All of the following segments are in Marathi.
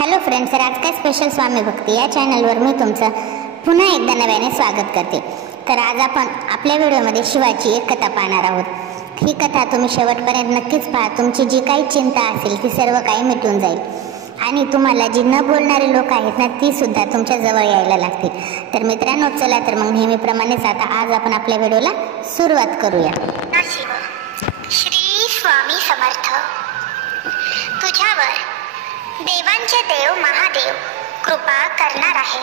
हॅलो फ्रेंड्स, आज काय स्पेशल स्वामी भक्ती या चॅनलवर मी तुमचं पुन्हा एकदा नव्याने स्वागत करते। तर आज आपण आपल्या व्हिडिओमध्ये शिवाची एक कथा पाहणार आहोत। ही कथा तुम्ही शेवटपर्यंत नक्कीच पहा। तुमची जी काही चिंता असेल ती सर्व काही मिटून जाईल आणि तुम्हाला जी न बोलणारे लोक आहेत ना ती सुद्धा तुमच्या जवळ यायला लागतील। तर मित्रांनो, चला तर मग नेहमीप्रमाणेच आता आज आपण आपल्या व्हिडिओला सुरुवात करूया। श्री स्वामी समर्थ। तुझ्यावर देवांचे देव महादेव कृपा करणार आहे,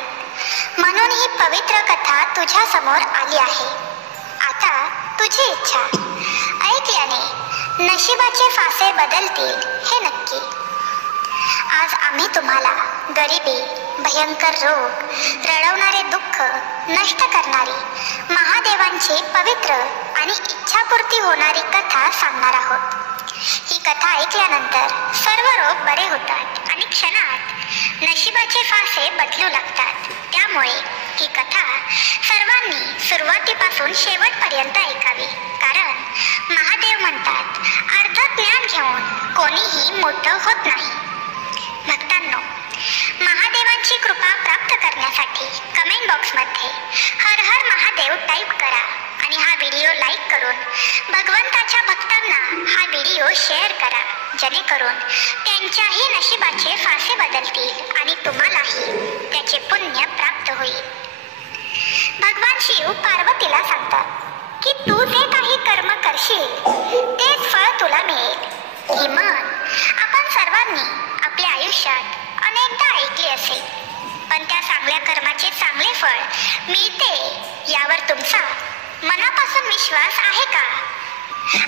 म्हणून ही पवित्र कथा तुझ्या समोर आली आहे। आता तुझी इच्छा ऐकल्याने नशिबाचे फासे बदलतील हे नक्की। आज आम्ही तुम्हाला गरिबी, भयंकर रोग, रडवणारे दुःख नष्ट करणारी महादेवांची पवित्र आणि इच्छापूर्ती होणारी कथा सांगणार आहोत। ही कथा ऐकल्यानंतर सर्व रोग बरे होतात आणि क्षणात नशिबाचे फासे बदलू लागतात। त्यामुळे ही कथा सर्वांनी सुरुवातीपासून शेवटपर्यंत ऐकावी, कारण महादेव म्हणतात, अर्ध ज्ञान घेऊन कोणीही मोठं होत नाही। भक्तांनो, महादेवांची कृपा प्राप्त करण्यासाठी कमेंट बॉक्समध्ये हर हर महादेव टाईप करा आणि हा व्हिडिओ लाईक करून भगवंताच्या भक्तांना हा व्हिडिओ शेअर करा, जेणेकरून त्यांच्याही नशिबाचे फासे बदलतील आणि तुम्हालाही त्याचे पुण्य प्राप्त होईल। भगवान शिव पार्वतीला सांगतात की तू जे काही कर्म करशील तेच फळ तुला मिळेल। ही म्हण आपण सर्वांनी आपल्या आयुष्यात अनेकदा ऐकली असेल, पण त्या चांगल्या कर्माचे चांगले फळ मिळते यावर तुमचा मनापासून विश्वास आहे का?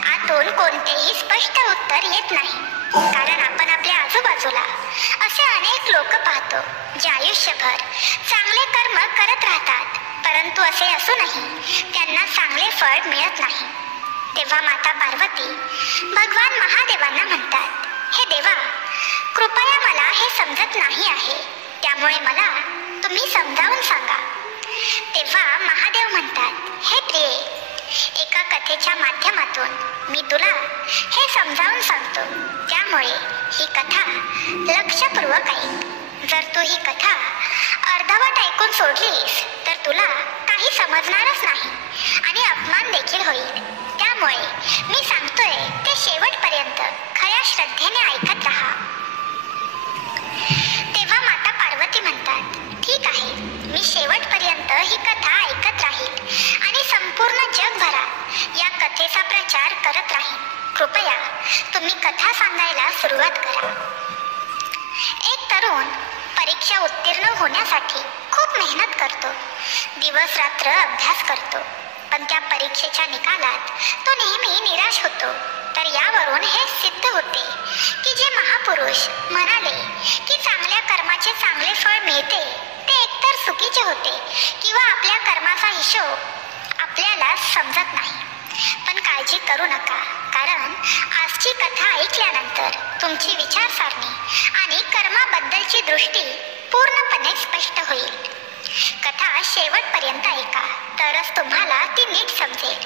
आतून कोणतेही स्पष्ट उत्तर येत नाही, कारण आपण आपल्या आजूबाजूला असे अनेक लोक पाहतो जे आयुष्यभर चांगले कर्म करत राहतात, परंतु असे असूनही त्यांना चांगले फळ मिळत नाही। तेव्हा माता पार्वती भगवान महादेवांना म्हणतात, हे देवा, कृपया मला हे समजत नाही आहे, त्यामुळे मला तुम्ही समजावून सांगा। तेव्हा महादेव म्हणतात, हे प्रिये, एका कथेच्या माध्यमातून मी तुला हे समजावून सांगतो, त्यामुळे ही कथा लक्षपूर्वक ऐक। जर तू ही कथा अर्धवट ऐकून सोडलीस तर तुला काही समजणारच नाही आणि अपमान देखील होईल। त्यामुळे मी सांगतोय ते शेवटपर्यंत खऱ्या श्रद्धेने ऐकत राहा। तेव्हा माता पार्वती म्हणतात, ठीक आहे, मी शेवटपर्यंत ही कथा ऐकत राहील आणि संपूर्ण जगभरात या कथेचा प्रचार करत राहील। कृपया तुम्ही कथा सांगायला सुरुवात करा। एक तरुण परीक्षा उत्तीर्ण होण्यासाठी खूप मेहनत करतो, दिवस रात्र अभ्यास करतो, पण त्या परीक्षेच्या निकालात तो नेहमी निराश होतो। तर यावरून हे सिद्ध होते की जे महापुरुष म्हणाले की चांगल्या कर्माचे चांगले फळ मिळते ते एकतर चुकीचे होते किंवा आपल्या कर्माचा हिशोब आपल्याला समजत नाही। पण काळजी करू नका, कारण आजची कथा ऐकल्यानंतर तुमची विचारसरणी आणि कर्माबद्दलची दृष्टी पूर्णपणे स्पष्ट होईल। कथा शेवटपर्यंत ऐका, तरच तुम्हाला ती नीट समजेल।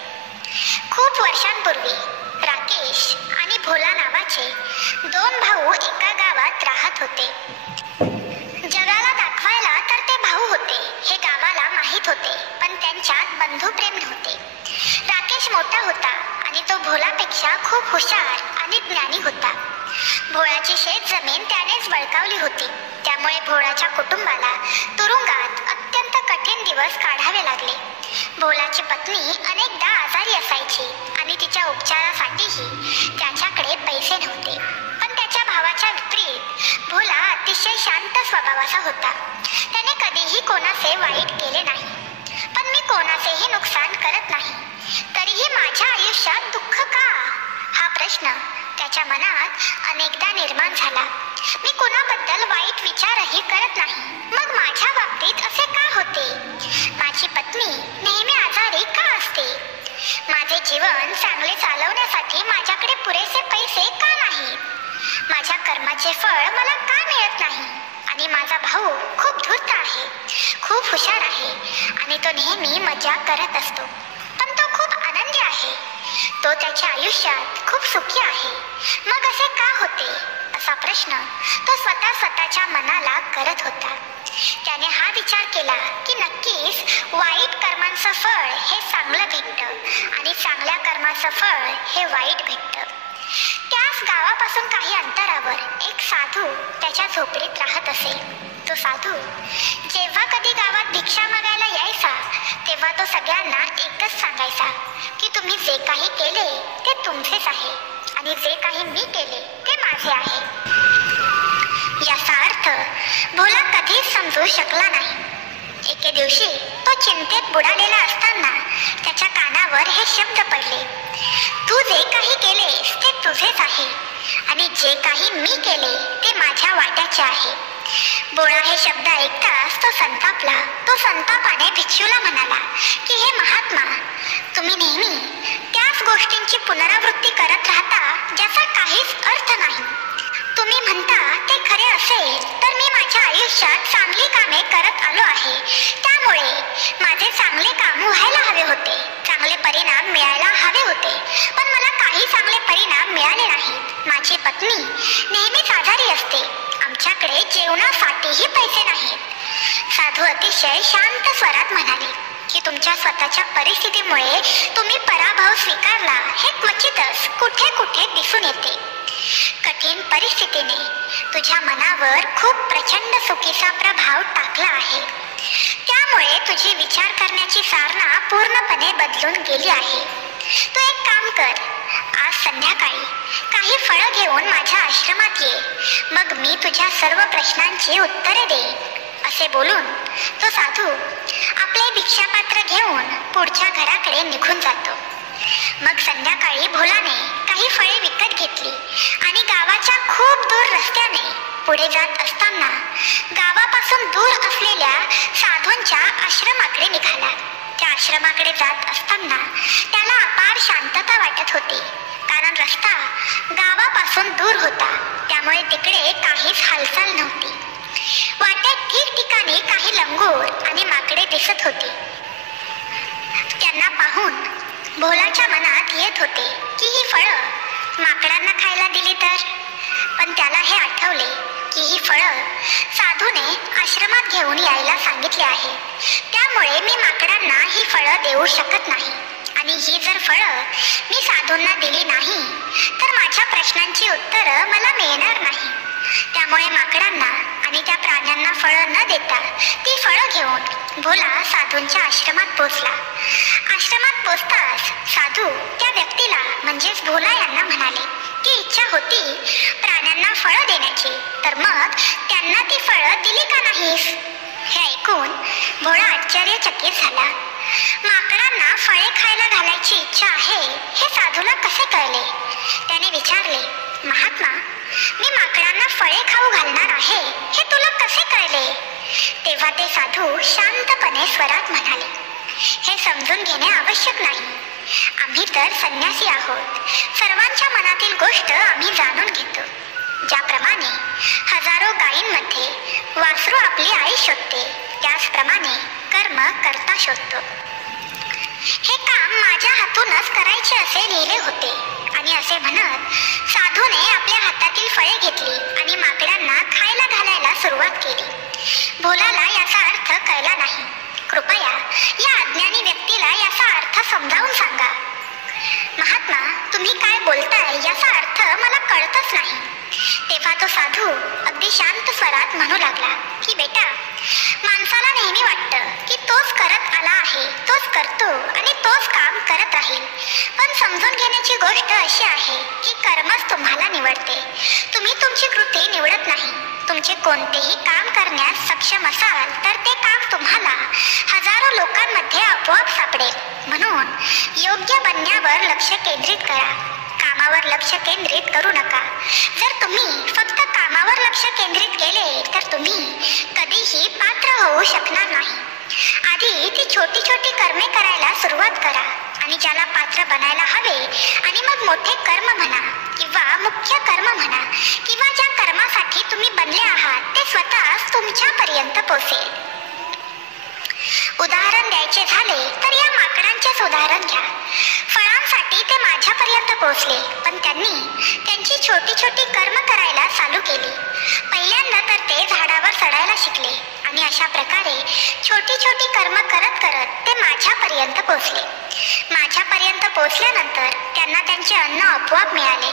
खूप वर्षांपूर्वी राकेश आणि भोला नावाचे दोन भाऊ एका गावात राहत होते। जगाला दाखवायला तर ते भाऊ होते हे गावाला माहीत होते, पण त्यांच्यात बंधुप्रेम नव्हते। राकेश मोठा होता आणि तो भोलापेक्षा खूप हुशार आणि ज्ञानी होता। भोळाची शेत जमीन त्यानेच बळकावली होती, त्यामुळे भोळाच्या कुटुंबाला तुरुंगात अत्यंत कठीण दिवस काढावे लागले। भोलाची पत्नी अनेकदा आजारी असायची आणि तिच्या उपचारासाठीही त्याच्याकडे पैसे नव्हते, पण त्याच्या भावाच्या विपरीत भोला अतिशय शांत स्वभावाचा होता। त्याने कधीही कोणाचे वाईट केले नाही, पण मी कोणाचेही नुकसान करत नाही, तरीही माझ्या आयुष्यात दुःख का, हा प्रश्न त्याच्या मनात अनेकदा निर्माण झाला। मी कुणाबद्दल वाईट विचारही करत नाही, मग माझ्या बाबतीत असे का होते? माझी पत्नी नेहमी आजारी का असते? माझे जीवन चांगले चालवण्यासाठी माझ्याकडे पुरेसे पैसे का नाहीत? माझ्या कर्माचे फळ मला का मिळत नाही? आणि माझा भाऊ खूप धूर्त आहे, खूप हुशार आहे आणि तो नेहमी मजा करत असतो, पण तो खूप आनंदी आहे। तो त्याच्या आयुष्यात खूप सुखी आहे, मग असे का होते? असा प्रश्न तो स्वतःच्या मनाला करत होता. त्याने हा विचार केला की नक्कीच वाईट कर्मांचं फळ हे चांगलं भेटतं आणि चांगल्या कर्माचं फळ हे वाईट भेटतं. त्याच गावापासून काही अंतरावर एक साधू त्याच्या झोपडीत राहत असे. तो साधू जेव्हा कधी गावात भिक्षा मागायला यायचा तेव्हा तो सगळ्यांना एकच सांगायचा की तुम्ही जे काही केले ते तुमचेच आहे आणि जे काही मी केले ते माझे आहे. याचा अर्थ भोला कधीच समजू शकला नाही. एके दिवशी तो चिंतेत बुडालेला असताना त्याच्या कानावर हे शब्द पडले, तू जे काही केलेस ते तुझेच आहे आणि जे काही मी केले ते माझ्या वाट्याचे आहे. भोळा हे शब्द ऐकताच तो संतापला. तो संतापाने भिक्षूला म्हणाला की हे महात्मा, तुम्ही नेहमी त्याच गोष्टींची पुनरावृत्ती करत राहता ज्याचा काहीच अर्थ नाही. तुम्ही म्हणता ते खरे असेल तर मी माझ्या आयुष्यात चांगली कामे करत आलो आहे, त्यामुळे माझे चांगले काम व्हायला हवे होते, चांगले परिणाम मिळायला हवे होते, पण मला काही चांगले परिणाम मिळाले नाहीत. माझी पत्नी नेहमीच आजारी असते, आमच्याकडे जेवणासाठीही पैसे नाहीत. साधू अतिशय शांत स्वरात म्हणाले की तुमच्या स्वतःच्या परिस्थितीमुळे तुम्ही पराभव स्वीकारला हे क्वचितच कुठे कुठे दिसून येते. कठीण परिस्थितीने तुझ्या मनावर खूप प्रचंड चुकीचा प्रभाव टाकला आहे, त्यामुळे तुझी विचार करण्याची सारणा पूर्णपणे बदलून गेली आहे. तू एक काम कर, आज संध्याकाळी काही फळं घेऊन माझ्या आश्रमात ये, मग मी तुझ्या सर्व प्रश्नांची उत्तरे देईन. असे बोलून तो साधू आपले भिक्षापात्र घेऊन पुढच्या घराकडे निघून जातो. मग संध्याकाळी भोलाने काही फळे विकत घेतली आणि गावाच्या खूप दूर रस्त्याने पुढे जात असताना गावापासून दूर असलेल्या साधूंच्या आश्रमाकडे निघाला. त्या आश्रमाकडे जात असताना त्याला अपार शांतता वाटत होती, कारण रस्ता गावापासून दूर होता, त्यामुळे तिकडे काहीच हालचाल नव्हती. वाटेत ठिकठिकाणी काही लंगूर आणि माकडे दिसत होती. त्यांना पाहून भोलाच्या मनात येत होते की ही फळं माकडांना खायला दिली तर, पण त्याला हे आठवले की ही फळं साधूने आश्रमात घेऊन यायला सांगितले आहे, त्यामुळे मी माकडांना ही फळं देऊ शकत नाही आणि ही जर फळं मी साधूंना दिली नाही तर माझ्या प्रश्नांची उत्तरं मला मिळणार नाही. त्यामुळे माकडांना आणि त्या प्राण्यांना फळं न देता ती फळं घेऊन भोला साधूंच्या आश्रमात पोचला. आश्रमात पोचताच साधू त्या व्यक्तीला म्हणजेच भोला यांना म्हणाले की इच्छा होती प्राण्यांना फळं देण्याची, तर मग त्यांना ती फळं दिली का नाहीस? हे ऐकून भोळा आश्चर्यचकित झाला. माकडांना फळे खायला घालायची इच्छा आहे हे साधूला कसे कळले? त्याने विचारले, महात्मा, मी माकडांना फळे खाऊ घालणार आहे हे तुला कसे कळले? तेव्हा ते साधू शांतपणे स्वरात म्हणाले, हे समजून घेणे आवश्यक नाही. आम्ही तर संन्यासी आहोत, सर्वांच्या मनातील गोष्ट आम्ही जाणून घेतो. ज्याप्रमाणे हजारो गायींमध्ये वासरू आपली आई शोधते, त्याचप्रमाणे कर्म करता शोधतो. हे काम माझ्या हातूनच करायचे असे लिहिले होते. आणि असे म्हणत साधूने आपल्या हातातील फळे घेतली आणि माकडांना खायला घालायला सुरुवात केली. भोलाला याचा अर्थ कळला नाही. कृपया या अज्ञानी व्यक्तीला याचा अर्थ समजावून सांगा. महात्मा, तुम्ही काय बोलताय याचा अर्थ मला कळतच नाही. तेव्हा तो साधू अगदी शांत स्वरात म्हणू लागला की बेटा, माणसाला नेहमी वाटतं की तोच करत आला आहे, तोच करतो आणि तोच काम करत राहील. पण समजून घेण्याची गोष्ट अशी आहे की कर्मच तुम्हाला निवडते. तुम्ही तुमची कृती निवडत नाही. तुमचे कोणतेही काम करण्यास सक्षम असाल तर ते काम तुम्हाला हजारो लोकांमध्ये आपोआप सापडेल. म्हणून योग्य बनण्यावर लक्ष केंद्रित करा, कामावर लक्ष केंद्रित करू नका. जर तुम्ही फक्त कामावर लक्ष केंद्रित केले तर तुम्ही कधीही पात्र होऊ शकणार नाही. आधी ती छोटी छोटी कर्मे करायला सुरुवात करा आणि ज्याला पात्र बनायला हवे आणि मग मोठे कर्म म्हणा किंवा मुख्य कर्म म्हणा किंवा ज्या कर्मासाठी तुम्ही बनले आहात ते स्वतःच तुमच्यापर्यंत पोहोचेल. उदाहरण द्यायचे झाले तर या माकडांचेच उदाहरण घ्या. फळांसाठी त्यासाठी ते माझ्यापर्यंत पोहोचले, पण त्यांनी त्यांची छोटी छोटी कर्म करायला चालू केली. पहिल्यांदा तर ते झाडावर चढायला शिकले आणि अशा प्रकारे छोटी छोटी कर्म करत करत ते माझ्यापर्यंत पोहोचले. माझ्यापर्यंत पोहोचल्यानंतर त्यांना त्यांचे अन्न आपोआप मिळाले.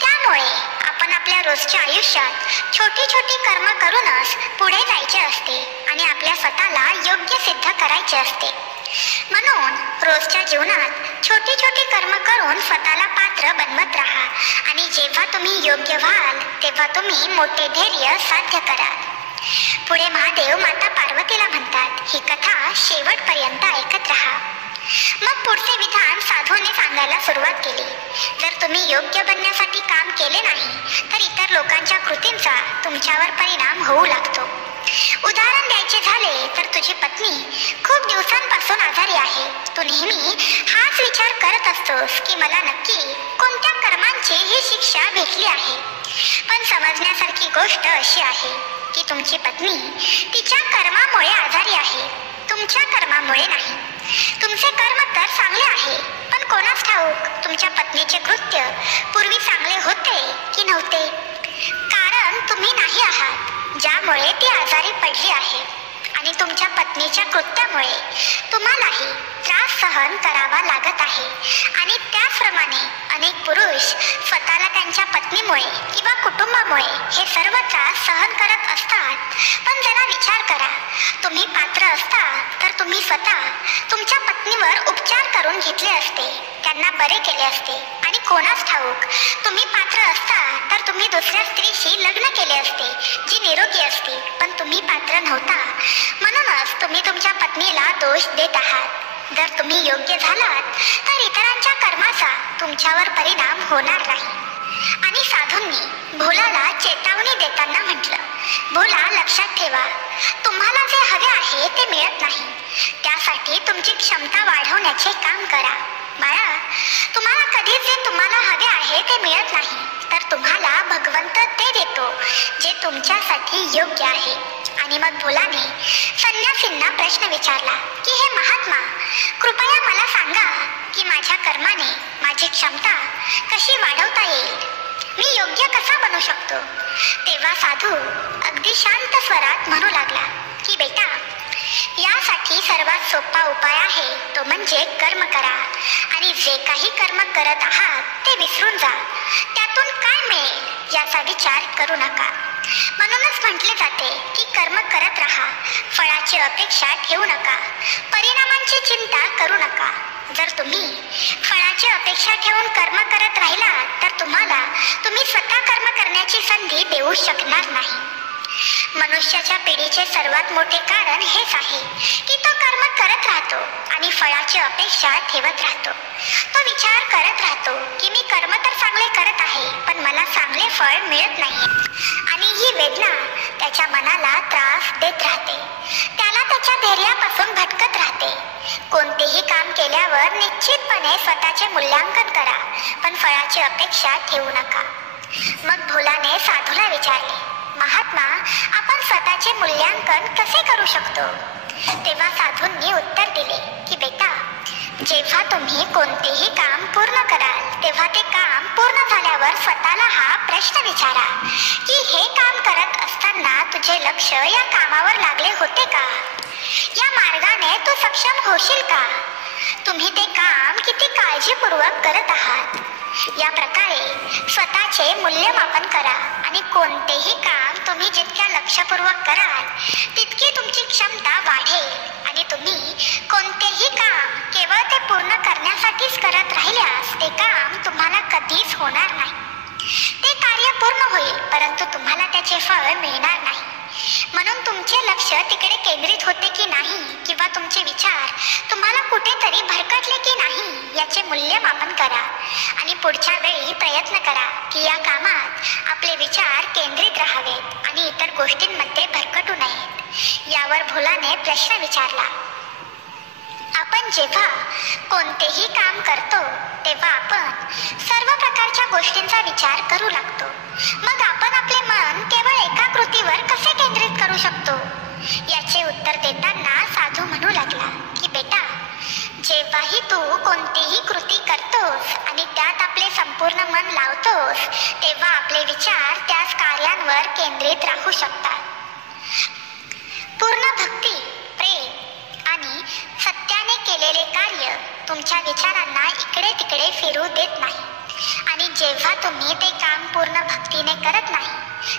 त्यामुळे आपण आपल्या रोजच्या आयुष्यात छोटी छोटी कर्म करूनच पुढे जायचे असते आणि आपल्या स्वतःला योग्य सिद्ध करायचे असते. म्हणून रोजच्या जीवनात छोटी छोटी कर्म करून स्वतःला पात्र बनवत राहा आणि जेव्हा तुम्ही योग्य व्हाल तेव्हा तुम्ही मोठे धैर्य साध्य कराल. पुढे महादेव माता पार्वतीला म्हणतात, ही कथा शेवटपर्यंत ऐकत राहा. मग पुढचे विधान साधूने सांगायला सुरुवात केली. जर तुम्ही योग्य बनण्यासाठी काम केले नाही तर इतर लोकांच्या कृतींचा तुमच्यावर परिणाम होऊ लागतो. उदाहरण द्यायचे झाले तर तुझी पत्नी खूप दिवसांपासून आजारी आहे. तू नेहमी हाच विचार करत असतोस की मला नक्की कोणत्या कर्मांची ही शिक्षा भेटली आहे. पण समजण्यासारखी गोष्ट अशी आहे की तुमची पत्नी तिच्या कर्मामुळे आजारी आहे, तुमच्या कर्मामुळे नाही. तुमचे कर्म तर चांगले आहे, पण कोणास ठाऊक तुमच्या पत्नीचे कृत्य पूर्वी चांगले होते की नव्हते. कारण तुम्ही नाही आहात ज्यामुळे ती आजारी पडली आहे आणि तुमच्या पत्नीच्या कृत्यामुळे तुम्हालाही त्रास सहन करावा लागत आहे. आणि त्याचप्रमाणे अनेक पुरुष स्वतःला त्यांच्या पत्नीमुळे किंवा कुटुंबामुळे हे सर्व त्रास सहन करत असतात. पण जरा विचार करा, तुम्ही पात्र असता तर तुम्ही स्वतः तुमच्या पत्नीवर उपचार करून घेतले असते, त्यांना बरे केले असते. आणि कोणास ठाऊक तुम्ही पात्र असता तर तुम्ही दुसऱ्या स्त्रीशी लग्न केले असते जी निरोगी असते. पण तुम्ही पात्र नव्हता, म्हणूनच तुम्ही तुमच्या पत्नीला दोष देत आहात. जर तुम्ही योग्य झालात तर इतरांच्या कर्माचा तुमच्यावर परिणाम होणार नाही. आणि साधूंनी भोलाला चेतावणी देताना म्हटलं, भोला लक्षात ठेवा, तुम्हाला जे हवे आहे ते मिळत नाही. त्यासाठी तुमची क्षमता वाढवण्याचे काम करा. बाळा, तुम्हाला कधीच जे तुम्हाला हवे आहे ते मिळत नाही तर तुम्हाला भगवंत ते देतो जे तुमच्यासाठी योग्य आहे. आणि मग भोलाने संन्यासींना प्रश्न विचारला की हे महात्मा, कृपया मला सांगा की माझ्या कर्माने माझी क्षमता कशी वाढवता येईल, मी योग्य कसा बनू शकतो. तेव्हा साधू अगदी शांत स्वरात म्हणू लागला की बेटा, यासाठी सर्वात सोपा उपाय आहे तो म्हणजे कर्म करा आणि जे काही कर्म करत आहात ते विसरून जा. त्यातून काय मिळेल याचा विचार करू नका. म्हणूनच म्हटले जाते की कर्म करत राहा, फळाची अपेक्षा ठेवू नका, परिणामांची चिंता करू नका. जर तुम्ही फळाची अपेक्षा ठेवून कर्म करत राहिला तर तुम्ही स्वतः कर्म करण्याची संधी देऊ शकणार नाही. मनुष्याच्या पिढीचे सर्वात मोठे कारण हेच आहे की तो कर्म करत राहतो आणि फळाची अपेक्षा ठेवत राहतो. तो विचार करत राहतो की मी कर्म तर चांगले करत आहे पण मला चांगले फळ मिळत नाही. आणि ही वेदना त्याच्या मनाला त्रास देत राहते, त्याला त्याच्या धैर्यापासून भटकत राहते. कोणतेही काम केल्यावर निश्चितपणे स्वतःचे मूल्यांकन करा, पण फळाची अपेक्षा ठेवू नका. मग भोलाने साधूला विचारले, महात्मा, आपण स्वतःचे मूल्यांकन कसे करू शकतो. तेव्हा साधूंनी उत्तर दिले की बेटा, जेव्हा तुम्ही कोणतेही काम पूर्ण कराल तेव्हा ते काम पूर्ण झाल्यावर स्वतःला हा प्रश्न विचारा की हे काम करत असताना तुझे लक्ष या कामावर लागले होते का, या मार्गाने तू सक्षम होशील का, तुम्ही ते काम किती काळजीपूर्वक करत आहात. या प्रकारे स्वतःचे मूल्यमापन करा आणि कोणतेही काम तुम्ही जितक्या लक्षपूर्वक कराल तितकी तुमची क्षमता वाढेल. आणि तुम्ही कोणतेही काम केवळ ते पूर्ण करण्यासाठीच करत राहिल्यास ते काम तुम्हाला कधीच होणार नाही. ते कार्य पूर्ण होईल परंतु तुम्हाला त्याचे फळ मिळणार नाही. म्हणून तुमचे लक्ष तिकडे केंद्रित होते की नाही किंवा तुमचे विचार तुम्हाला कुठेतरी भरकटले की नाही याचे मूल्यमापन करा आणि पुढच्या वेळी प्रयत्न करा की या कामात आपले विचार केंद्रित राहावेत आणि इतर गोष्टींमध्ये भरकटू नयेत. यावर भोलाने प्रश्न विचारला, आपण जेव्हा कोणतेही काम करतो तेव्हा आपण सर्व प्रकारच्या गोष्टींचा विचार करू लागतो. मग आपण आपले मन केवळ एका कृतीवर कसे केंद्रित करू शकतो. याचे उत्तर देताना साधू म्हणू लागला की बेटा, जेव्हाही तू कोणतीही कृती करतोस विचार त्याच कार्यांवर केंद्रित राहू शकतात. पूर्ण भक्ती, प्रेम आणि सत्याने केलेले कार्य तुमच्या विचारांना इकडे तिकडे फिरू देत नाही. आणि जेव्हा तुम्ही ते काम पूर्ण भक्तीने करत नाही,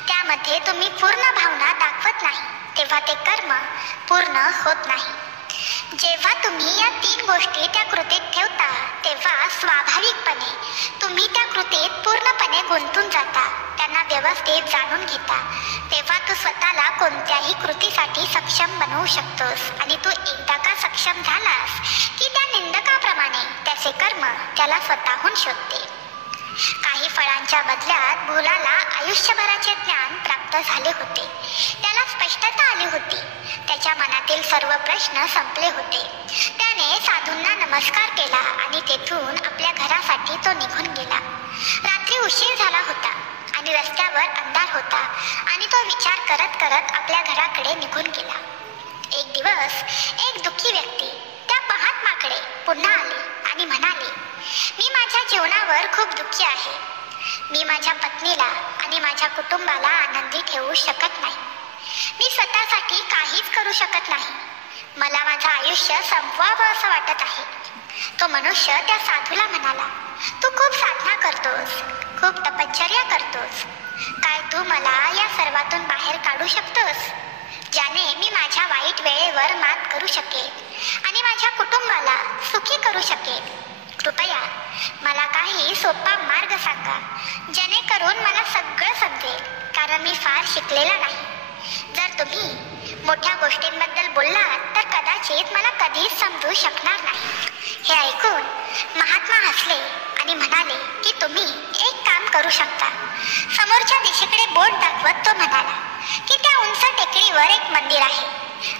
त्यामध्ये तुम्ही पूर्ण भावना दाखवत नाही, तेव्हा ते कर्म पूर्ण होत नाही. जेव्हा तुम्ही या 3 गोष्टी त्या कृतीत ठेवता, तेव्हा स्वाभाविकपणे तुम्ही त्या कृतीत पूर्णपणे गुंतून जाता, त्यांना व्यवस्थित जाणून घेता. तेव्हा तू स्वतःला कोणत्याही कृतीसाठी सक्षम बनवू शकतोस. आणि तू एकदा का सक्षम झालास की त्या निंदकाप्रमाणे त्याचे कर्म त्याला स्वतःहून शोधते. काही फळांच्या बदल्यात भुलाला आयुष्यभराचे ज्ञान प्राप्त झाले होते. त्याला स्पष्टता आली होती. त्याच्या मनातील सर्व प्रश्न संपले होते. त्याने साधूंना नमस्कार केला आणि तेथून आपल्या घरासाठी तो निघून गेला. रात्री उशीर झाला होता आणि रस्त्यावर अंधार होता आणि तो विचार करत करत आपल्या घराकडे निघून गेला. एक दिवस एक दुःखी व्यक्ती त्या महात्माकडे पुन्हा आले आणि म्हणाले, मी माझ्या जीवनावर खूप दुःखी आहे. मी माझ्या पत्नीला आणि माझ्या कुटुंबाला आनंदी ठेवू शकत नाही. मी स्वतःसाठी काहीच करू शकत नाही. मला माझं आयुष्य संपवावं असं वाटत आहे. तो मनुष्य त्या साधूला म्हणाला, तू खूप साधना करतोस, खूप तपश्चर्या करतोस. काय तू मला या सर्वातून बाहेर काढू शकतोस, ज्याने मी माझ्या वाईट वेळेवर मात करू शकेन आणि माझ्या कुटुंबाला सुखी करू शकेन. कृपया मला काही सोपा मार्ग सांगा, जेणेकरून मला सगळं समजेल, कारण मी फार शिकलेला नाही. जर तुम्ही मोठ्या गोष्टींबद्दल बोललात तर कदाचित मला कधीच समजू शकणार नाही. हे ऐकून महात्मा हसले आणि म्हणाले की तुम्ही एक काम करू शकता. समोरच्या दिशेकडे बोट दाखवत तो म्हणाला की त्या उंच टेकडीवर एक मंदिर आहे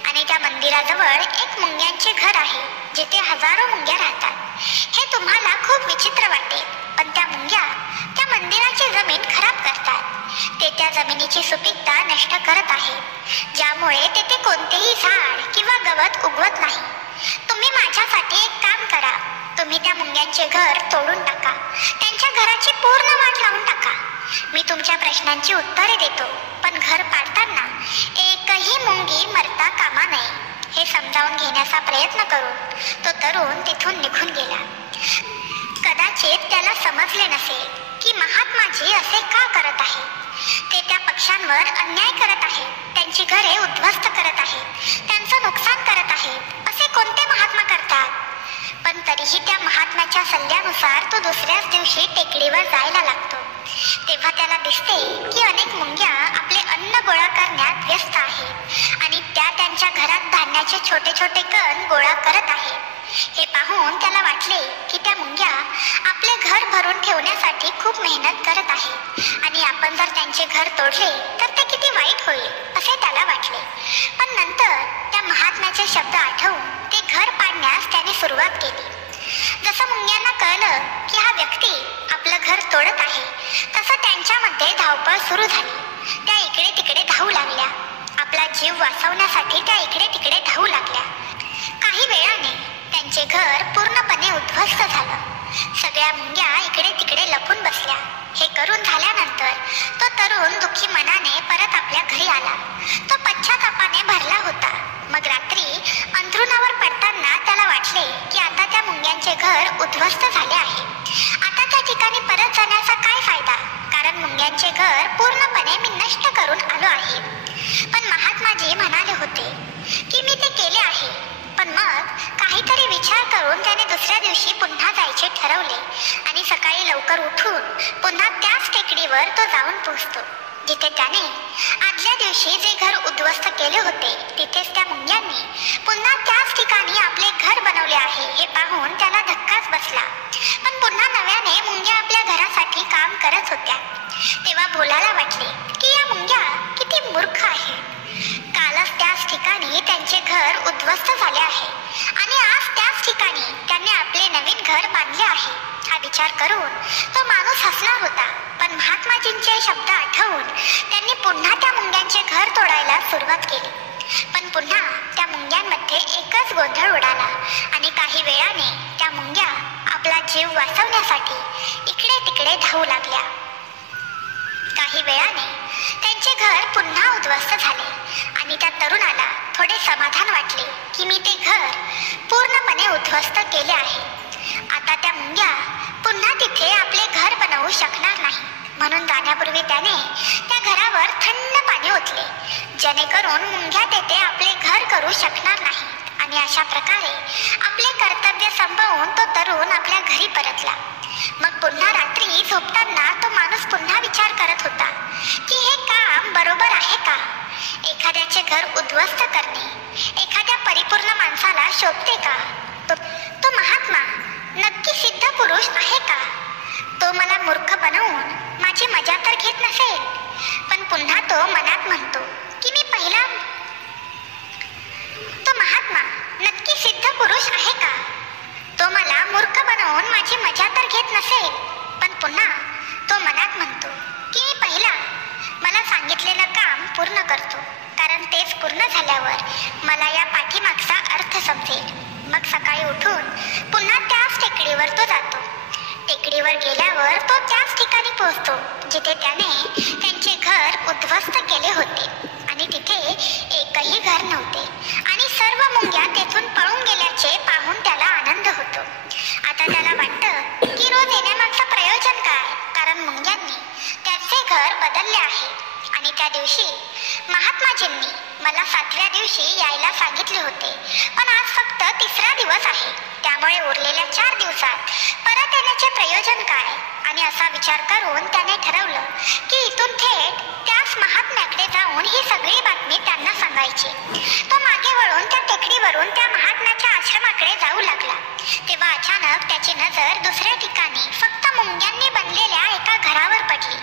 आणि त्या मंदिराजवळ एक मुंग्यांचे घर आहे, जिथे हजारो मुंग्या राहतात. हे तुम्हाला खूप विचित्र वाटेल, पण त्या मुंग्या त्या मंदिराची जमीन खराब करतात. ते त्या जमिनीची सुपीकता नष्ट करत आहेत, ज्यामुळे तेथे कोणतेही झाड किंवा गवत उगवत नाही. तुम्ही माझ्यासाठी एक काम करा. तुम्ही त्या मुंग्यांचे घर तोडून टाका, त्यांच्या घराची पूर्ण वाट लावून टाका. मी तुमच्या प्रश्नांची उत्तरे देतो, पण घर पाडताना एकही मुंगी मरता कामा नये. हे समजावून घेण्याचा प्रयत्न करून तो तरुण तिथून निघून गेला. कदाचित त्याला समजले नसेल की महात्माजी असे का करत आहे. ते त्या पक्ष्यांवर अन्याय करत आहेत, त्यांची घरे उद्ध्वस्त करत आहेत, त्यांचं नुकसान करत आहेत. असे कोणते महात्मा करतात? पण तरीही त्या महात्म्याच्या सल्ल्यानुसार तो दुसऱ्याच दिवशी टेकडीवर जायला लागतो. तेव्हा त्याला दिसते की अनेक मुंग्या आपले अन्न गोळा करण्यात व्यस्त आहेत आणि त्या त्यांच्या घरात धान्याचे छोटे छोटे कण गोळा करत आहेत. हे पाहून त्याला वाटले की त्या मुंग्या आपले घर भरून ठेवण्यासाठी खूप मेहनत करत आहेत आणि आपण जर त्यांचे घर तोडले तर ते किती वाईट होईल असे त्याला वाटले. पण नंतर त्या महात्म्याचे शब्द आठवून ते घर पाडण्यास त्याने सुरुवात केली. जसं मुंग्यांना कळलं की हा व्यक्ती आपलं घर तोडत आहे, तसं त्यांच्यामध्ये धावपळ सुरू झाली. त्या इकडे तिकडे धावू लागल्या. आपला जीव वाचवण्यासाठी त्या इकडे तिकडे धावू लागल्या. काही वेळाने त्यांचे घर पूर्णपणे उद्ध्वस्त झालं. सगळ्या मुंग्या इकडे तिकडे लपून बसल्या. हे करून झाल्यानंतर तो तरुण दुःखी मनाने परत आपल्या घरी आला. तो पश्चातापाने भरला होता. मग रात्री अंथरुणावर पडताना त्याला वाटले की आता त्या मुंग्यांचे घर उद्ध्वस्त झाले आहे. आता त्या ठिकाणी परत जाण्याचा काय फायदा, कारण मुंग्यांचे घर पूर्णपणे मी नष्ट करून आलो आहे. पण महात्माजी म्हणाले होते की मी ते केले आहे. पण मग काहीतरी विचार करून त्याने दुसऱ्या दिवशी पुन्हा जायचे ठरवले आणि सकाळी लवकर उठून पुन्हा त्याच टेकडीवर तो जाऊन पोहोचतो, जिथे त्याने आदल्या दिवशी जे घर उद्ध्वस्त केले होते तिथेच त्या मुंग्यांनी पुन्हा त्याच ठिकाणी आपले घर बनवले आहे. हे पाहून त्याला धक्काच बसला. पण पुन्हा नव्याने मुंग्या आपल्या घरासाठी काम करत होत्या. तेव्हा भोलाला वाटले की या मुंग्या किती मूर्ख आहेत. कालच त्याच ठिकाणी त्यांचे घर उद्ध्वस्त झाले आहे आणि आज त्याच ठिकाणी त्यांनी आपले नवीन घर बांधले आहे. हा विचार करून तो माणूस हसला होता. पण महात्माजींचे शब्द आठवून त्यांनी पुन्हा त्या मुंग्यांचे घर तोडायला सुरुवात केली. पण पुन्हा त्या मुंग्यांमध्ये एकच गोंधळ उडाला आणि काही वेळाने त्या मुंग्या आपला जीव वाचवण्यासाठी इकडे तिकडे धावू लागल्या. काही काही वेळाने त्यांचे घर पुन्हा उद्ध्वस्त झाले आणि त्या तरुणाला थोडे समाधान वाटले की मी ते घर पूर्णपणे उद्ध्वस्त केले आहे. आता त्या मुंग्या पुन्हा तिथे आपले घर बनवू शकणार नाही. म्हणून जाण्यापूर्वी त्याने त्या घरावर थंड पाणी ओतले, जेणेकरून मुंग्या तेथे आपले घर करू शकणार नाही. आणि अशा प्रकारे आपले कर्तव्य संपवून तो तरुण आपल्या घरी परतला. मग पुन्हा रात्री झोपताना तो माणूस पुन्हा विचार करत होता की हे काम बरोबर आहे का? एखाद्याचे घर उद्ध्वस्त करणे एखाद्या परिपूर्ण माणसाला शोभते का? तो महात्मा नक्की सिद्ध पुरुष आहे का? तो मला मूर्ख बनवून माझी मजा तर घेत नसेल. पण पुन्हा तो मनात म्हणतो की मी पहिला. तो महात्मा नक्की सिद्ध पुरुष आहे का? तो मला मूर्ख बनवून माझी मजा तर घेत नसेल. पण पुन्हा तो मनात म्हणतो की मी पहिला मला सांगितलेलं काम पूर्ण करतो, कारण तेच पूर्ण झाल्यावर मला या पाठीमागचा अर्थ समजेल. मग सकाळी उठून पुन्हा त्याच टेकडीवर तो जातो. टेकडीवर गेल्यावर तो त्याच ठिकाणी पोहोचतो जिथे त्याने त्यांचे घर उद्ध्वस्त केले होते. आणि तिथे एकही घर नव्हते आणि सर्व मुंग्या तेथून पळून गेल्याचे पाहून त्याला आनंद होतो. आता त्याला वाटतं की रोज येण्यामागचं प्रयोजन काय, कारण मुंग्यांनी त्याचे घर बदलले आहे. आणि त्या दिवशी महात्माजींनी मला 7व्या दिवशी यायला सांगितले होते, पण आज फक्त 3रा दिवस आहे. त्यामुळे उरलेल्या 4 दिवसात परत येण्याचे प्रयोजन काय? आणि असा विचार करून त्याने ठरवलं की इथून थेट त्याच महात्म्याकडे जाऊन ही सगळी बातमी त्यांना सांगायची. तो मागे वळून त्या टेकडीवरून त्या महात्म्याच्या आश्रमाकडे जाऊ लागला. तेव्हा अचानक त्याची नजर दुसऱ्या ठिकाणी फक्त मुंग्यांनी बनलेल्या एका घरावर पडली.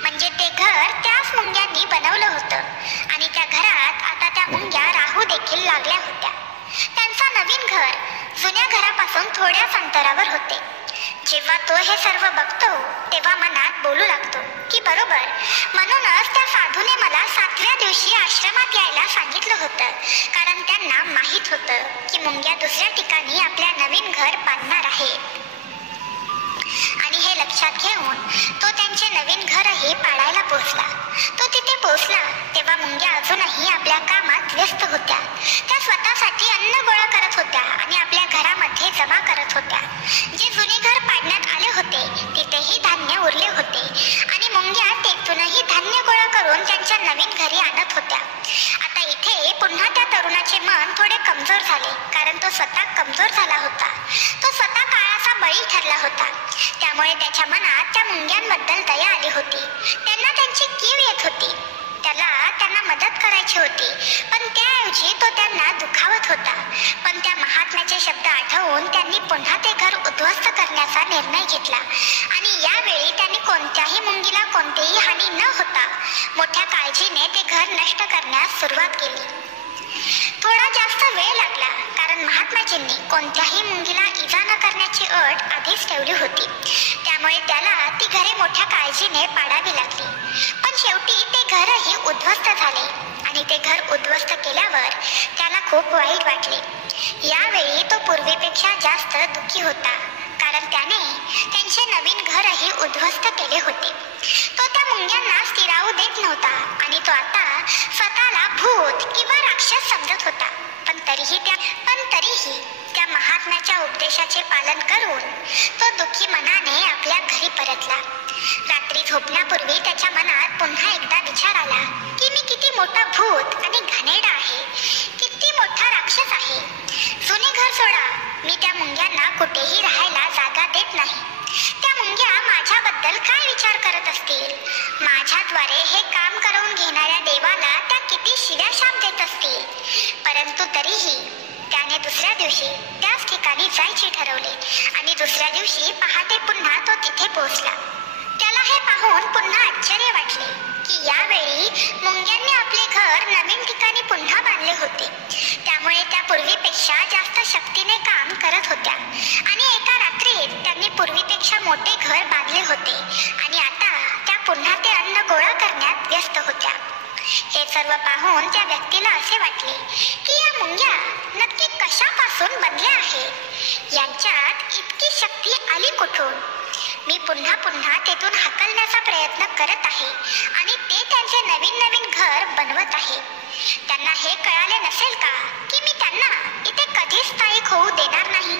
म्हणजे ते घर त्याच मुंग्यांनी बनवलं होतं आणि त्या घरात आता त्या मुंग्या राहू देखील लागल्या होत्या. त्यांचं नवीन घर जुन्या घरापासून थोड्याच अंतरावर होते. जेव्हा तो हे सर्व बघतो तेव्हा मनात बोलू लागतो की बरोबर, म्हणूनच त्या साधूने मला 7व्या दिवशी आश्रमात यायला सांगितलं होतं, कारण त्यांना माहीत होतं की मुंग्या दुसऱ्या ठिकाणी आपल्या नवीन घर बांधणार आहेत. आणि हे लक्षात घेऊन तो त्यांचे नवीन घरही पाडायला पोहोचला. तो तिथे पोहोचला तेव्हा मुंग्या अजूनही आपल्या कामात व्यस्त होत्या. त्या स्वतःसाठी अन्न गोळा करत होत्या आणि आपल्या घरामध्ये जमा करत होत्या. जे जुने घर पाडण्यात आले होते तिथेही धान्य उरले होते आणि मुंग्या तेथूनही धान्य गोळा करून त्यांच्या नवीन घरी आणत होत्या. आता इथे पुन्हा त्या तरुणाचे मन थोडे कमजोर झाले, कारण तो स्वतः कमजोर झाला होता. तो स्वतः काळाचा बळी ठरला होता. त्यामुळे त्याच्या मनात त्या मुंग्यांबद्दल दया आली होती. त्यांना त्यांची कीव येत होती. त्यांना मदत करायची होती, पण त्याऐवजी तो त्यांना दुखावत होता. पण त्या महात्म्याचे शब्द आठवून त्यांनी पुन्हा ते घर उद्ध्वस्त करण्याचा निर्णय घेतला. आणि यावेळी त्यांनी कोणत्याही मुंगीला कोणतीही हानी न होता मोठ्या काळजीने ते घर नष्ट करण्यास सुरुवात केली. थोडा जास्त वेळ लागला, कारण महात्माजींनी कोणत्याही मुंगीला इजा न करण्याची अट आधीच ठेवली होती. त्यामुळे त्याला ती घरे मोठ्या काळजीने पाडावी लागली. पण शेवटी ते घरही उद्ध्वस्त झाले आणि ते घर उद्ध्वस्त केल्यावर त्याला खूप वाईट वाटले. यावेळी तो पूर्वीपेक्षा जास्त दुःखी होता, कारण त्याने त्यांचे नवीन घरही उद्ध्वस्त केले होते. तो त्या मुंग्यांना स्थिरावू देत नव्हता आणि तो आता स्वतःला भूत किंवा राक्षस समजत होता. पण तरीही त्या महात्म्याच्या उपदेशाचे पालन करून तो दुःखी मनाने आपल्या घरी परतला. रात्री झोपण्यापूर्वी त्याच्या मनात पुन्हा एकदा विचार आला की मी किती मोठा भूत आणि घाणेरडा आहे, किती मोठा राक्षस आहे. जुने घर सोडा, मी त्या मुंग्यांना कुठेही राहायला जागा देत नाही. त्या मुंग्या माझ्याबद्दल काय विचार करत असतील? माझ्याद्वारे हे काम करवून घेणाऱ्या देवाला त्या किती शिव्या शाप देत असतील. परंतु तरीही त्याने दुसऱ्या दिवशी त्याच ठिकाणी जायचे ठरवले आणि दुसऱ्या दिवशी पहाटे पुन्हा तो तिथे पोहोचला. त्याला हे पाहून पुन्हा आश्चर्य वाटले की यावेळी मुंग्यांनी आपले घर नवीन ठिकाणी पुन्हा बांधले होते. त्यामुळे त्या पूर्वीपेक्षा जास्त शक्तीने काम करत होत्या आणि एका रात्रीत त्यांनी पूर्वीपेक्षा मोठे घर बांधले होते आणि आता त्या पुन्हा ते अन्न गोळा करण्यात व्यस्त होत्या. हे सर्व पाहून त्या व्यक्तीला असे वाटले की या मुंग्या नक्की कशापासून बनल्या आहेत? यांच्यात इतकी शक्ती आली कुठून? मी पुन्हा पुन्हा तेथून हकलण्याचा प्रयत्न करत आहे आणि ते त्यांचे नवीन नवीन घर बनवत आहे. त्यांना हे कळाले नसेल का की मी त्यांना इथे कधीच स्थायिक होऊ देणार नाही.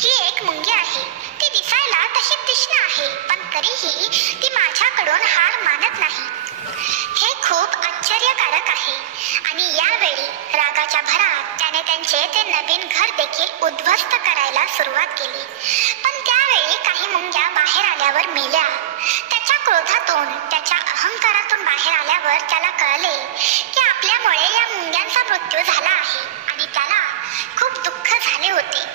ही एक मुंगी आहे. ती दिसायला तशी तीक्ष्ण आहे, पण तरीही ती माझ्याकडून हार मानत नाही. हे खूप आश्चर्यकारक आहे. आणि यावेळी रागाच्या भरात त्याने त्यांचे ते नवीन घर देखील उद्ध्वस्त करायला सुरुवात केली. पण त्यावेळी काही मुंग्या बाहेर आल्यावर मेल्या. त्याच्या क्रोधातून, त्याच्या अहंकारातून बाहेर आल्यावर त्याला कळले की आपल्यामुळे या मुंग्यांचा मृत्यू झाला आहे आणि त्याला खूप दुःख झाले होते.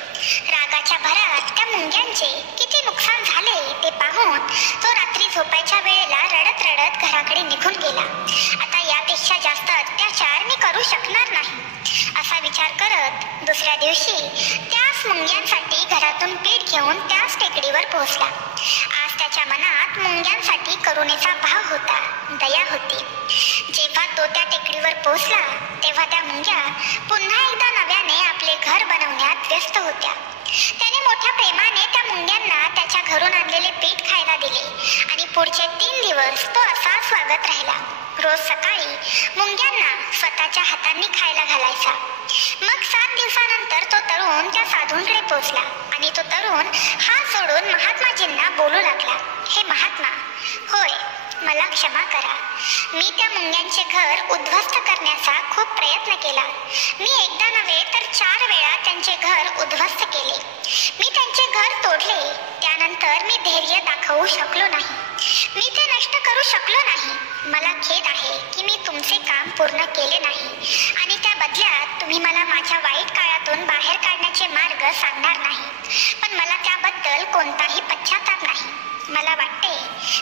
रागाच्या भरात त्या मुंग्यांचे किती नुकसान झाले ते पाहून तो रात्री झोपायच्या वेळेला रडत रडत घराकडे निघून गेला. आता यापेक्षा जास्त अत्याचार मी करू शकणार नाही असा विचार करत दुसऱ्या दिवशी त्याच मुंग्यांसाठी घरातून पीठ घेऊन त्याच टेकडीवर पोहोचला. आज त्याच्या मनात मुंग्यांसाठी करुणेचा भाव होता, दया होती. जेव्हा तो त्या टेकडीवर पोहोचला तेव्हा त्या मुंग्या पुन्हा एकदा नव्याने आपले घर बनवण्यात व्यस्त होत्या. त्याने मोठ्या प्रेमाने त्या मुंग्यांना त्याच्या घरून आणलेले पीठ खायला दिले आणि पुढचे 3 दिवस तो असाच वागत राहिला. रोज सकाळी मुंग्यांना स्वतःच्या हातांनी खायला घालायचा. मग 7 दिवसानंतर तो तरुण त्या साधूंकडे पोहोचला आणि तो तरुण हात जोडून महात्माजींना बोलू लागला. हे महात्मा, होय, मला क्षमा करा. मी त्या मुंग्यांचे घर उद्ध्वस्त करण्याचा खूप प्रयत्न केला. मी एकदा नव्हे तर 4 वेळा त्यांचे घर उद्ध्वस्त केले. मी त्यांचे घर तोडले. त्यानंतर मी धैर्य दाखवू शकलो नाही. मी ते नष्ट करू शकलो नाही. मला खेद आहे की मी तुमचे काम पूर्ण केले नाही आणि त्या बदल्यात तुम्ही मला माझ्या वाईट काळातून बाहेर काढण्याचे मार्ग सांगणार नाही. पण मला त्याबद्दल कोणताही पश्चाताप नाही. मला वाटते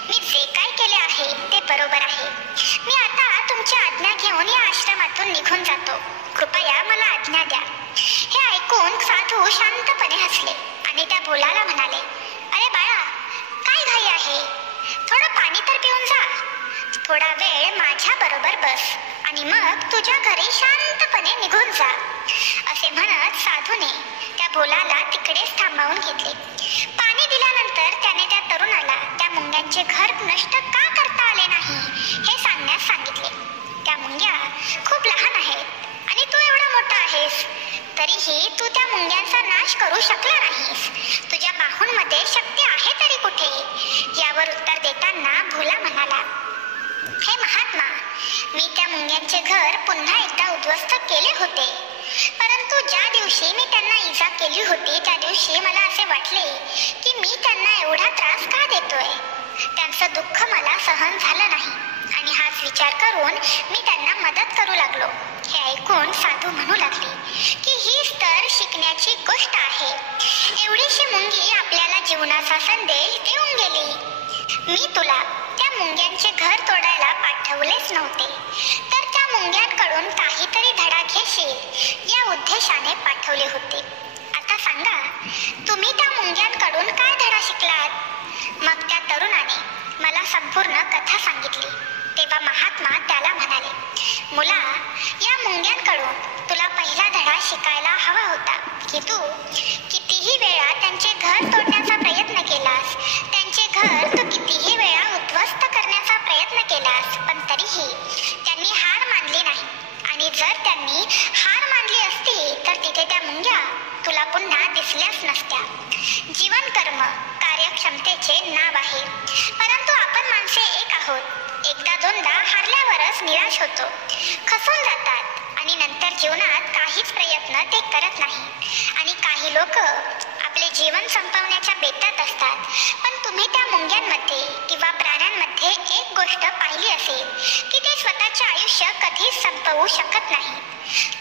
मी जे काय केले आहे ते बरोबर आहे. मी आता तुमची आज्ञा घेऊन या आश्रमातून निघून जातो. कृपया मला आज्ञा द्या. हे ऐकून साधू शांतपणे हसले आणि त्या भोलाला म्हणाले, अरे बाळा, काय घाई आहे? थोडं पाणी तर पिऊन जा. थोडा वेळ माझ्या बरोबर बस आणि मग तुझ्या घरी शांतपणे निघून जा. असे म्हणत साधूने त्या भोलाला तिकडेच थांबवून घेतले. पाणी दिल्यानंतर त्याने त्या तरुणाला त्या मुंग्यांचे घर नष्ट का करता आले नाही हे सांगण्यास सांगितले. त्या मुंग्या खूप लहान आहेत आणि तू एवढा मोठा आहेस, तरीही तू त्या मुंग्यांचा नाश करू शकला नाहीस. तुझ्या बाहूंमध्ये शक्ती आहे तरी कुठे? यावर उत्तर देताना भोला म्हणाला, हे महात्मा, मी त्या मुंग्यांचे घर पुन्हा एकदा उद्ध्वस्त केले होते. परंतु ज्या दिवशी मी त्यांना इजा केली होती त्या दिवशी मला असे वाटले की मी त्यांना एवढा त्रास का देतोय. त्यांचं दुःख मला सहन झालं नाही आणि हाच विचार करून मी त्यांना मदत करू लागलो. हे ऐकून साधू म्हणू लागले की हीच तर शिकण्याची गोष्ट आहे. एवढीशी मुंगी आपल्याला जीवनाचा संदेश देऊन गेली. मी तुला त्या मुंग्यांचे घर तोडायला पाठवलेच नव्हते, तर त्या मुंग्यांकडून काहीतरी धडा घेशील या उद्देशाने पाठवले होते. आता सांगा, तुम्ही त्या मुंग्यांकडून काय धडा शिकलात? मग त्या तरुणाने मला संपूर्ण कथा सांगितली. तेव्हा महात्मा त्याला म्हणाले, मुला, या मुंग्यांकडून तुला पहिला धडा शिकायला हवा होता की तू कितीही वेळा त्यांचे घर तोडण्याचा प्रयत्न केलास, त्यांचे घर तू कितीही वेळा उद्ध्वस्त करण्याचा प्रयत्न केलास, पण तरीही त्यांनी हार मानली नाही. आणि जर त्यांनी हार मानली असती तर तिथे त्या मुंग्या तुला पुन्हा दिसल्याच नसत्या. जीवन कर्म कार्यक्षमतेचे नाव आहे, परंतु आपण माणसे एक आहोत. एकदा दोनदा हारल्यावरच निराश होतो, खचून जातात आणि नंतर जीवनात काहीच प्रयत्न ते करत नाही. आणि काही लोक आपले जीवन संपवण्याच्या बेतात असतात. पण तुम्ही त्या मुंग्यांमध्ये किंवा प्राण्यांमध्ये एक गोष्ट पाहिली असेल की ते स्वतःचे आयुष्य कधीच संपवू शकत नाही.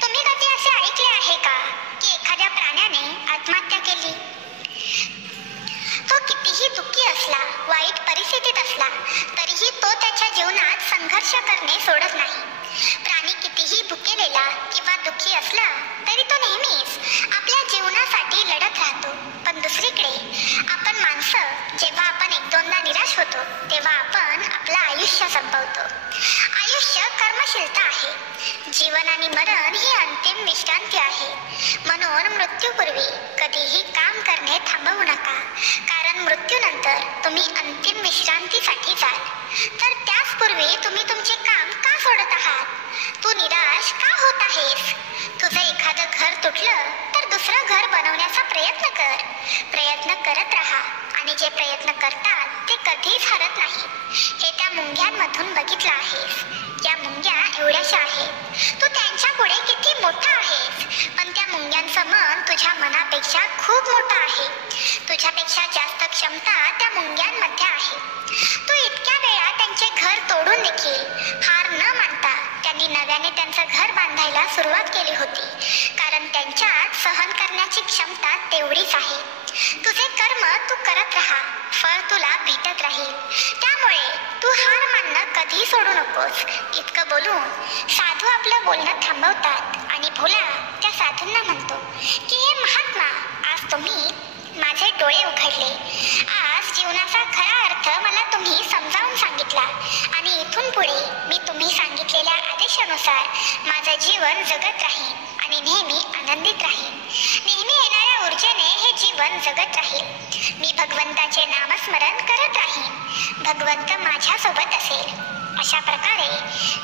तुम्ही कधी असे ऐकले आहे का की एखाद्या प्राण्याने आत्महत्या केली? तो कितीही दुःखी असला, वाईट परिस्थितीत असला, तरीही तो त्याच्या जीवनात संघर्ष करणे सोडत नाही. प्राणी कितीही भुकेलेला किंवा दुःखी असला तरी तो नेहमीच आपल्या जीवनासाठी लढत राहतो. पण दुसरीकडे आपण माणसं जेव्हा आपण एक दोनदा निराश होतो तेव्हा आपण आपलं आयुष्य संपवतो. आयुष्य कर्मशीलता आहे. जीवन आणि मरण ही अंतिम विश्रांती आहे. म्हणून मृत्यूपूर्वी कधीही काम करणे थांबवू नका, कारण मृत्यूनंतर तुम्ही अंतिम विश्रांतीसाठी जाल. तर त्याचपूर्वी तुम्ही तुमचे काम का सोडत आहात? तू निराश का होत आहेस? तुझं एखादं घर तुटलं तर दुसरं घर बनवण्याचा प्रयत्न कर. प्रयत्न करत राहा आणि जे प्रयत्न करतात ते कधीच हरत नाही. हे त्या मुंग्यांमधून बघितलं आहेस. या मुंग्या एवढ्याशा आहेत, तू त्यांच्या पुढे किती मोठा आहेस, पण त्या मुंग्यांचं मन तुझ्या मनापेक्षा खूप मोठं आहे. तुझ्यापेक्षा जास्त क्षमता त्या मुंग्यांमध्ये आहे. तू इतक्या वेळा त्यांचे घर तोडून देखील हार न मानता त्यांनी नव्याने त्यांचं घर बांधायला सुरुवात केली होती, कारण त्यांच्यात सहन करण्याची क्षमता तेवढीच आहे. तुझे कर्म तू करत राहा, फळ तुला भेटत राहील. त्यामुळे तू हार मानणं कधी सोडू नकोस. इतकं बोलून साधू आपलं बोलणं थांबवतात आणि भोला त्या साधूंना म्हणतो की हे महात्मा, आज तुम्ही माझे डोळे उघडले. आज जीवनाचा खरा अर्थ मला तुम्ही समजावून सांगितला आणि इथून पुढे मी तुम्ही सांगितलेल्या आदेशानुसार माझं जीवन जगत राहीन आणि नेहमी आनंदित राहीन. नेहमी येणाऱ्या ऊर्जेने हे जीवन जगत राहील. मी भगवंताचे नामस्मरण करत राहीन. भगवंत माझ्यासोबत असेल. अशा प्रकारे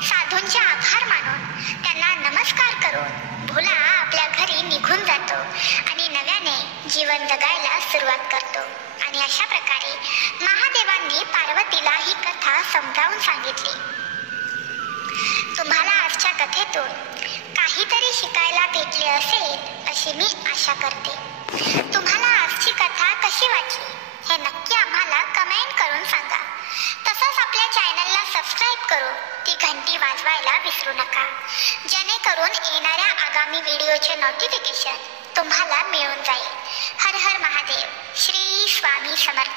साधूंचे आभार मानून त्यांना नमस्कार करून भोला आपल्या घरी निघून जातो आणि नव्याने जीवन जगायला सुरुवात करतो. आणि अशा प्रकारे महादेवांनी पार्वतीला ही कथा समजावून सांगितली. तुम्हाला आजच्या कथेतून काहीतरी शिकायला भेटले असेल अशी मी आशा करते. तुम्हाला आजची कथा कशी वाटली हे नक्की आम्हाला कमेंट करून सांगा. तसंच आपल्या चॅनलला सबस्क्राईब करून ती घंटी वाजवायला विसरू नका, जेणेकरून येणाऱ्या आगामी व्हिडिओचे नोटिफिकेशन तुम्हाला मिळून जाईल. हर हर महादेव. श्री स्वामी समर्थ.